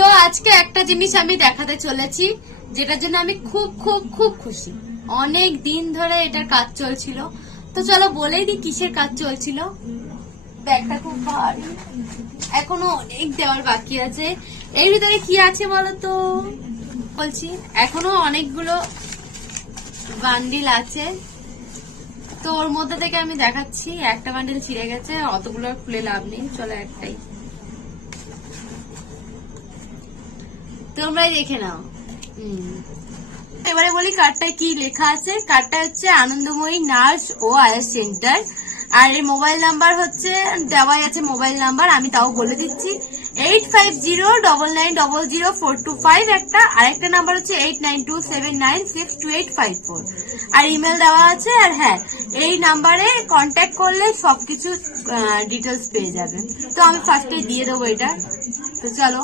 তো আজকে একটা জিনিস আমি দেখাতে চলেছি, যেটার জন্য আমি খুব খুব খুব খুশি। অনেক দিন ধরে এটার কাজ চলছিল। তো চলো বলেই দিই কিসের কাজ চলছিল। ব্যাগটা খুব ভারী, এখনো অনেক দেওয়ার বাকি আছে। এর ভিতরে কি আছে বলতো, বলছি এখনো অনেকগুলো বান্ডিল আছে। তো ওর মধ্যে থেকে আমি দেখাচ্ছি। একটা বান্ডিল ছিঁড়ে গেছে, অতগুলো খুলে লাভ নেই, চলো একটাই তোমরাই দেখে নাও। এবারে বলি কার্ডটায় কি লেখা আছে। কার্ডটা হচ্ছে আনন্দময়ী নার্স ও আয়ার সেন্টার, আর এই মোবাইল নাম্বার হচ্ছে দেওয়াই আছে। মোবাইল নাম্বার আমি তাও বলে দিচ্ছি, 8509900425 একটা, আরেকটা নাম্বার হচ্ছে 8927962854, আর ইমেল দেওয়া আছে। আর হ্যাঁ, এই নাম্বারে কন্ট্যাক্ট করলে সবকিছু ডিটেলস পেয়ে যাবেন। তো আমি ফার্স্টে দিয়ে দেবো এটা। তো চলো।